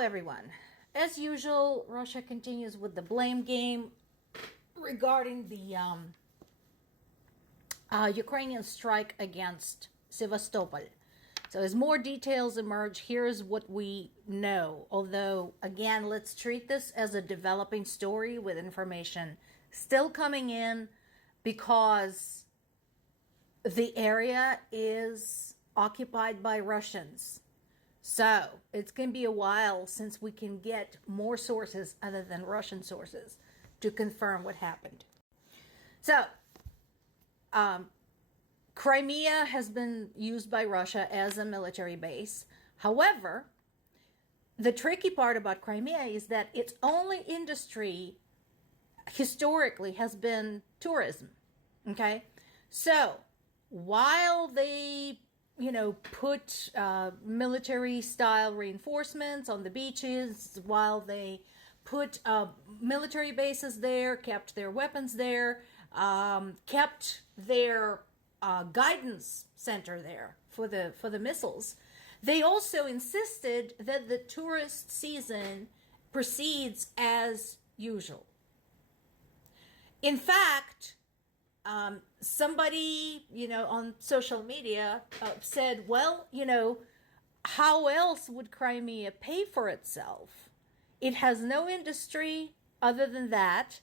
everyone. As usual, Russia continues with the blame game regarding the Ukrainian strike against Sevastopol. So as more details emerge, here's what we know. Although, again, let's treat this as a developing story with information still coming in because the area is occupied by Russians. So it's going to be a while since we can get more sources other than Russian sources to confirm what happened. So, Crimea has been used by Russia as a military base. However, the tricky part about Crimea is that its only industry historically has been tourism. Okay? So, while they put military style reinforcements on the beaches, while they put military bases there, kept their weapons there, kept their guidance center there for the missiles. They also insisted that the tourist season proceeds as usual. In fact, somebody, on social media said, well, how else would Crimea pay for itself? It has no industry other than that.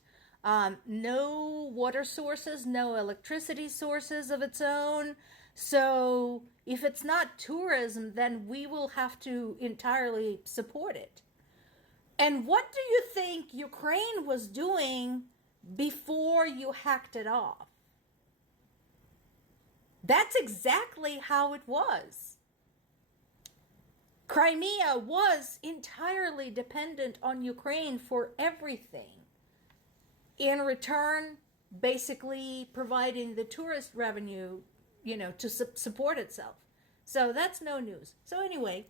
No water sources, no electricity sources of its own. So if it's not tourism, then we will have to entirely support it. And what do you think Ukraine was doing before you hacked it off? That's exactly how it was. Crimea was entirely dependent on Ukraine for everything. In return, basically providing the tourist revenue, to support itself. So that's no news. So anyway,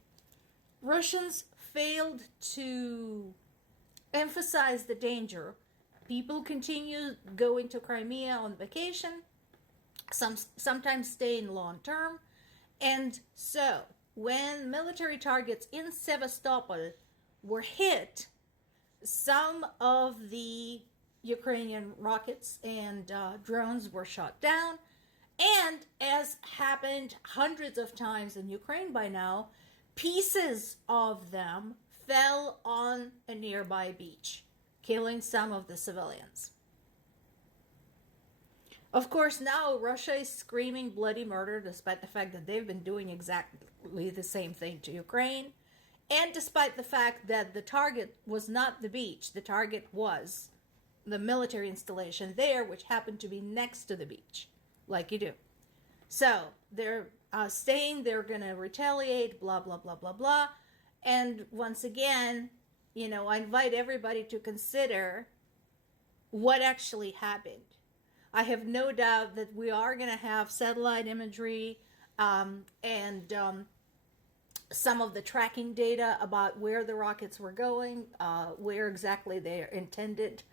Russians failed to emphasize the danger. People continue going to Crimea on vacation, sometimes staying long term. And so when military targets in Sevastopol were hit, some of the Ukrainian rockets and drones were shot down. And as happened hundreds of times in Ukraine by now, pieces of them fell on a nearby beach, killing some of the civilians. Of course, now Russia is screaming bloody murder despite the fact that they've been doing exactly the same thing to Ukraine. And despite the fact that the target was not the beach, the target was the military installation there, which happened to be next to the beach, like you do. So they're saying they're going to retaliate, blah, blah, blah, blah, blah. And once again, I invite everybody to consider what actually happened. I have no doubt that we are going to have satellite imagery and some of the tracking data about where the rockets were going, where exactly their intended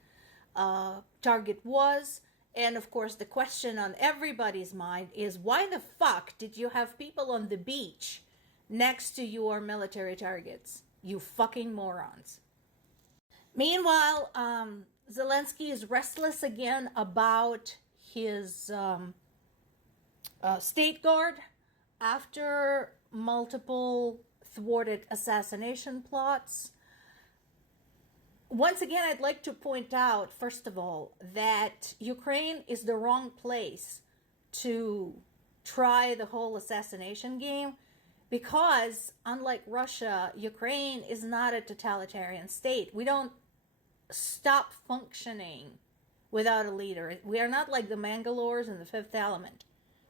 target was. And of course, the question on everybody's mind is, why the fuck did you have people on the beach next to your military targets? You fucking morons. Meanwhile, Zelensky is restless again about his state guard after multiple thwarted assassination plots. Once again, I'd like to point out, first of all, that Ukraine is the wrong place to try the whole assassination game because, unlike Russia, Ukraine is not a totalitarian state. We don't stop functioning without a leader. We are not like the Mangalores in the Fifth Element.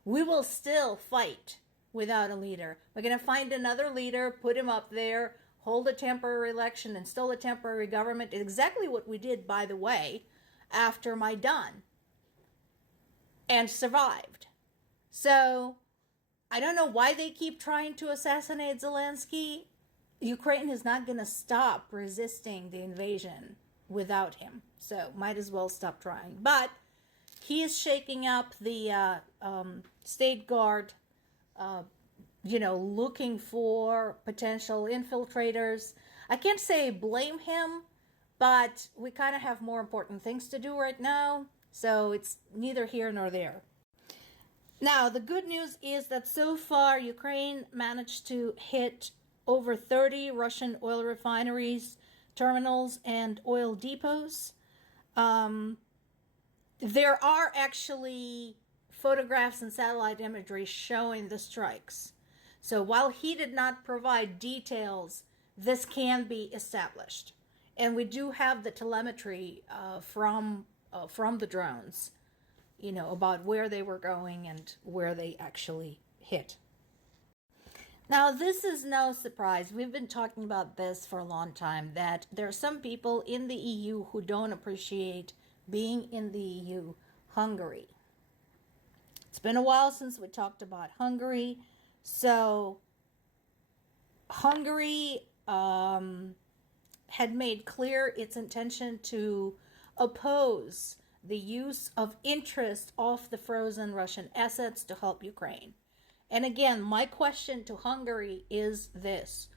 We will still fight without a leader. We're going to find another leader, put him up there, hold a temporary election, install a temporary government. Exactly what we did, by the way, after Maidan. And survived. So, I don't know why they keep trying to assassinate Zelensky. Ukraine is not going to stop resisting the invasion without him. So, might as well stop trying. But he is shaking up the state guard looking for potential infiltrators. I can't say blame him, but we kind of have more important things to do right now, so it's neither here nor there. Now, the good news is that so far Ukraine managed to hit over 30 Russian oil refineries, terminals, and oil depots. There are actually photographs and satellite imagery showing the strikes. So while he did not provide details, this can be established. And we do have the telemetry from the drones, about where they were going and where they actually hit. Now, this is no surprise. We've been talking about this for a long time, that there are some people in the EU who don't appreciate being in the EU. Hungary. It's been a while since we talked about Hungary. So, Hungary had made clear its intention to oppose the use of interest off the frozen Russian assets to help Ukraine. And again, my question to Hungary is this.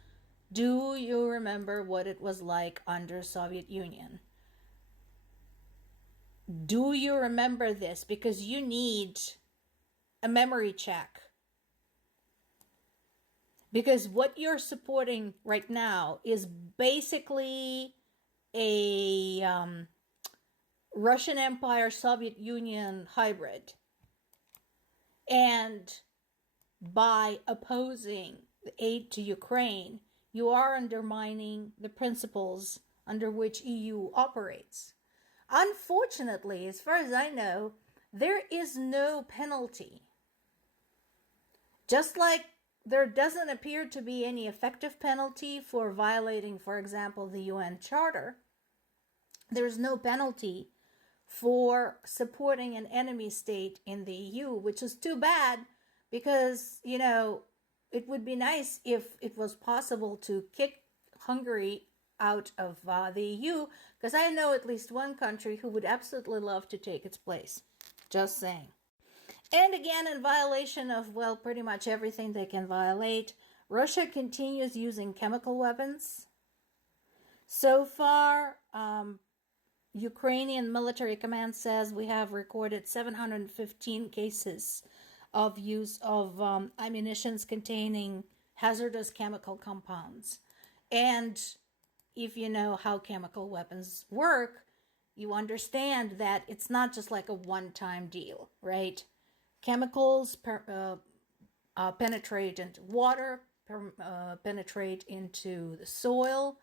Do you remember what it was like under Soviet Union? Do you remember this? Because you need a memory check. Because what you're supporting right now is basically a Russian Empire, Soviet Union hybrid. And by opposing the aid to Ukraine, you are undermining the principles under which EU operates. Unfortunately, as far as I know, there is no penalty. Just like there doesn't appear to be any effective penalty for violating, for example, the UN Charter, there's no penalty for supporting an enemy state in the EU, which is too bad because, it would be nice if it was possible to kick Hungary out of the EU, because I know at least one country who would absolutely love to take its place. Just saying. And again, in violation of, pretty much everything they can violate, Russia continues using chemical weapons. So far, Ukrainian military command says we have recorded 715 cases of use of ammunitions containing hazardous chemical compounds. And if you know how chemical weapons work, you understand that it's not just like a one-time deal, right? Chemicals penetrate into water, penetrate into the soil.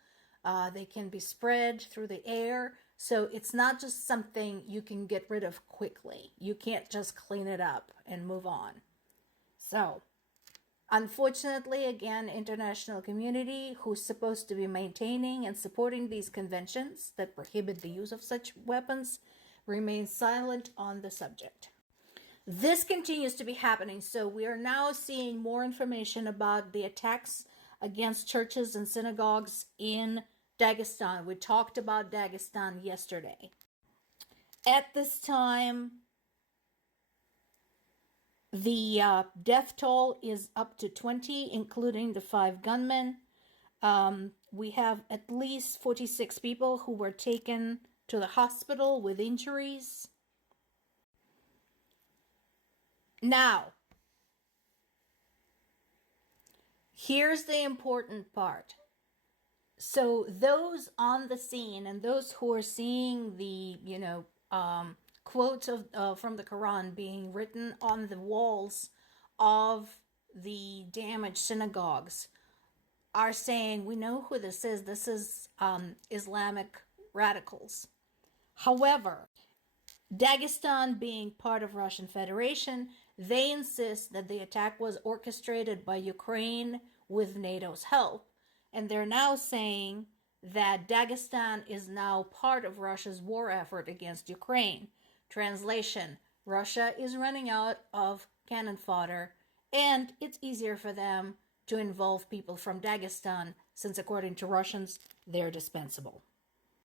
They can be spread through the air. So it's not just something you can get rid of quickly. You can't just clean it up and move on. So, unfortunately, again, international community who's supposed to be maintaining and supporting these conventions that prohibit the use of such weapons remains silent on the subject. This continues to be happening, so we are now seeing more information about the attacks against churches and synagogues in Dagestan. We talked about Dagestan yesterday. At this time, the death toll is up to 20, including the 5 gunmen. We have at least 46 people who were taken to the hospital with injuries. Now, here's the important part. So those on the scene and those who are seeing the, quotes from the Quran being written on the walls of the damaged synagogues are saying, we know who this is. This is Islamic radicals. However, Dagestan being part of Russian Federation, they insist that the attack was orchestrated by Ukraine with NATO's help. And they're now saying that Dagestan is now part of Russia's war effort against Ukraine. Translation: Russia is running out of cannon fodder, and it's easier for them to involve people from Dagestan, since according to Russians, they're dispensable.